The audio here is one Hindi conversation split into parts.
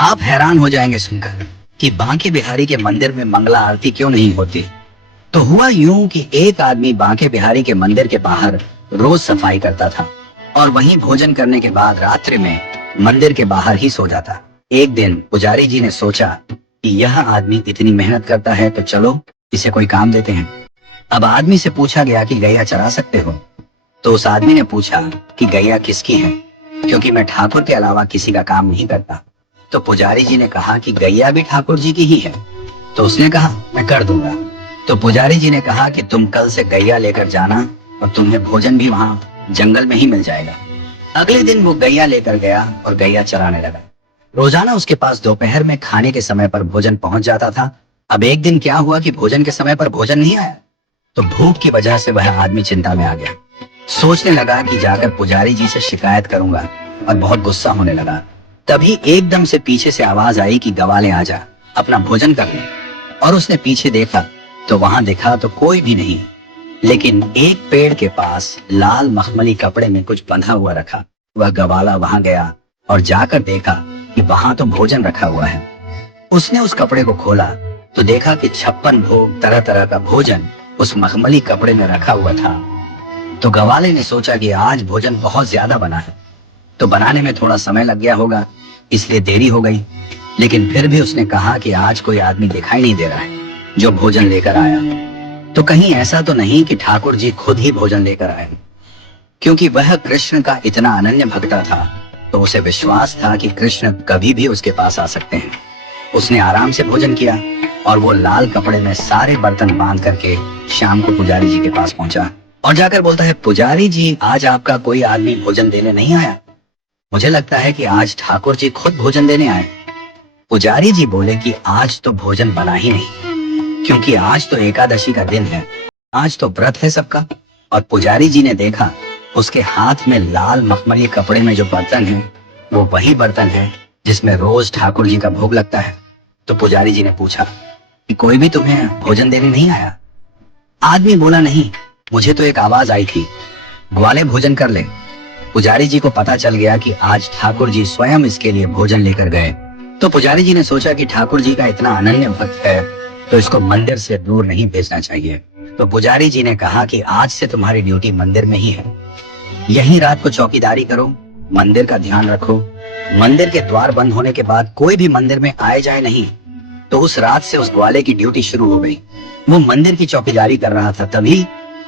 आप हैरान हो जाएंगे सुनकर कि बांके बिहारी के मंदिर में मंगला आरती क्यों नहीं होती। तो हुआ यूं कि एक आदमी बांके बिहारी के मंदिर के बाहर रोज सफाई करता था और वहीं भोजन करने के बाद रात्रि में मंदिर के बाहर ही सो जाता। एक दिन पुजारी जी ने सोचा कि यह आदमी इतनी मेहनत करता है तो चलो इसे कोई काम देते हैं। अब आदमी से पूछा गया कि गैया चरा सकते हो। तो उस आदमी ने पूछा कि गैया किसकी है, क्योंकि मैं ठाकुर के अलावा किसी का काम नहीं करता। तो पुजारी जी ने कहा कि गैया भी ठाकुर जी की ही है। तो उसने कहा मैं कर दूंगा। तो पुजारी जी ने कहा कि तुम कल से गैया लेकर जाना और तुम्हें भोजन भी वहां जंगल में ही मिल जाएगा। अगले दिन वो गैया लेकर गया और गैया चराने लगा। रोजाना उसके पास दोपहर में खाने के समय पर भोजन पहुंच जाता था। अब एक दिन क्या हुआ कि भोजन के समय पर भोजन नहीं आया। तो भूख की वजह से वह आदमी चिंता में आ गया। सोचने लगा कि जाकर पुजारी जी से शिकायत करूंगा और बहुत गुस्सा होने लगा। तभी एकदम से पीछे से आवाज आई कि गवाले आजा, अपना भोजन कर ले। और उसने पीछे देखा तो वहां देखा तो कोई भी नहीं, लेकिन एक पेड़ के पास लाल मखमली कपड़े में कुछ बंधा हुआ रखा। वह गवाला वहां गया और जाकर देखा कि वहां तो भोजन रखा हुआ है। उसने उस कपड़े को खोला तो देखा कि 56 भोग तरह तरह का भोजन उस मखमली कपड़े में रखा हुआ था। तो गवाले ने सोचा कि आज भोजन बहुत ज्यादा बना है, तो बनाने में थोड़ा समय लग गया होगा, इसलिए देरी हो गई। लेकिन फिर भी उसने कहा कि आज कोई आदमी दिखाई नहीं दे रहा है जो भोजन लेकर आया। तो कहीं ऐसा तो नहीं कि ठाकुर जी खुद ही भोजन लेकर आए। क्योंकि वह कृष्ण का इतना अनन्य भक्ता था तो उसे विश्वास था कि कृष्ण कभी भी उसके पास आ सकते हैं। उसने आराम से भोजन किया और वो लाल कपड़े में सारे बर्तन बांध करके शाम को पुजारी जी के पास पहुंचा और जाकर बोलता है, पुजारी जी आज आपका कोई आदमी भोजन देने नहीं आया। मुझे लगता है कि आज ठाकुर जी खुद भोजन देने आए। पुजारी जी बोले कि आज तो भोजन बना ही नहीं, क्योंकि आज तो एकादशी का दिन है, आज तो व्रत है सबका। और पुजारी जी ने देखा उसके हाथ में लाल मखमली कपड़े में जो बर्तन है वो वही बर्तन है जिसमें रोज ठाकुर जी का भोग लगता है। तो पुजारी जी ने पूछा कि कोई भी तुम्हें भोजन देने नहीं आया। आदमी बोला नहीं, मुझे तो एक आवाज आई थी, ग्वाले भोजन कर ले। पुजारी जी को पता चल गया कि आज ठाकुर जी स्वयं इसके लिए भोजन लेकर गए। तो पुजारी जी ने सोचा कि ठाकुर जी का इतना अनन्य भक्त है तो इसको मंदिर से दूर नहीं भेजना चाहिए। तो पुजारी जी ने कहा कि आज से तुम्हारी ड्यूटी मंदिर में ही है, यहीं रात को चौकीदारी करो, मंदिर का ध्यान रखो। मंदिर के द्वार बंद होने के बाद कोई भी मंदिर में आए जाए नहीं। तो उस रात से उस ग्वाले की ड्यूटी शुरू हो गई। वो मंदिर की चौकीदारी कर रहा था, तभी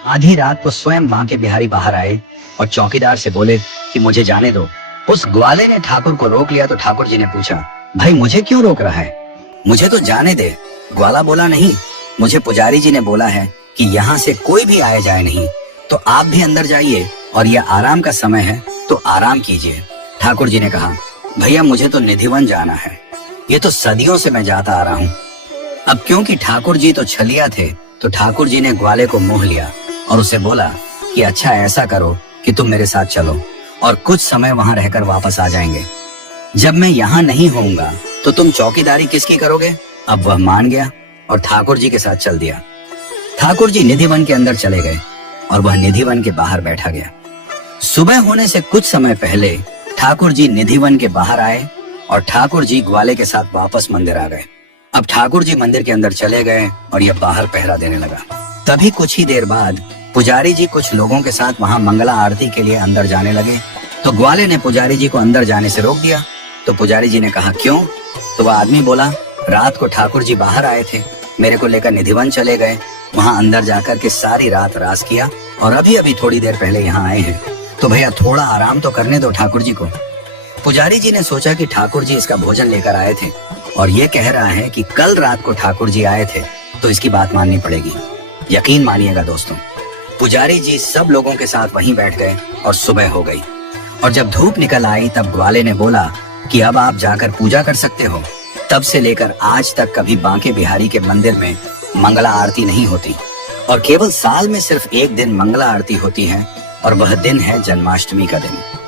आधी रात को स्वयं बांके बिहारी बाहर आए और चौकीदार से बोले कि मुझे जाने दो। उस ग्वाले ने ठाकुर को रोक लिया। तो ठाकुर जी ने पूछा, भाई मुझे क्यों रोक रहा है, मुझे तो जाने दे। ग्वाला बोला नहीं, मुझे पुजारी जी ने बोला है कि यहाँ से कोई भी आए जाए नहीं, तो आप भी अंदर जाइए और यह आराम का समय है तो आराम कीजिए। ठाकुर जी ने कहा, भैया मुझे तो निधिवन जाना है, ये तो सदियों से मैं जाता आ रहा हूँ। अब क्योंकि ठाकुर जी तो छलिया थे तो ठाकुर जी ने ग्वाले को मोह लिया और उसे बोला कि अच्छा ऐसा करो कि तुम मेरे साथ चलो और कुछ समय वहां रहकर वापस आ जाएंगे। जब मैं यहाँ नहीं होऊंगा तो तुम चौकीदारी किसकी करोगे। अब वह मान गया और ठाकुर जी के साथ चल दिया। ठाकुर जी निधिवन के अंदर चले गए और वह निधिवन के बाहर बैठा गया। सुबह होने से कुछ समय पहले ठाकुर जी निधिवन के बाहर आए और ठाकुर जी ग्वाले के साथ वापस मंदिर आ गए। अब ठाकुर जी मंदिर के अंदर चले गए और यह बाहर पहरा देने लगा। तभी कुछ ही देर बाद पुजारी जी कुछ लोगों के साथ वहां मंगला आरती के लिए अंदर जाने लगे। तो ग्वाले ने पुजारी जी को अंदर जाने से रोक दिया। तो पुजारी जी ने कहा क्यों। तो वह आदमी बोला, रात को ठाकुर जी बाहर आए थे, मेरे को लेकर निधिवन चले गए, वहां अंदर जाकर के सारी रात रास किया और अभी अभी थोड़ी देर पहले यहाँ आए हैं, तो भैया थोड़ा आराम तो करने दो ठाकुर जी को। पुजारी जी ने सोचा कि ठाकुर जी इसका भोजन लेकर आए थे और ये कह रहा है कि कल रात को ठाकुर जी आए थे, तो इसकी बात माननी पड़ेगी। यकीन मानिएगा दोस्तों, पुजारी जी सब लोगों के साथ वहीं बैठ गए और सुबह हो गई। और जब धूप निकल आई तब ग्वाले ने बोला कि अब आप जाकर पूजा कर सकते हो। तब से लेकर आज तक कभी बांके बिहारी के मंदिर में मंगला आरती नहीं होती और केवल साल में सिर्फ एक दिन मंगला आरती होती है और वह दिन है जन्माष्टमी का दिन।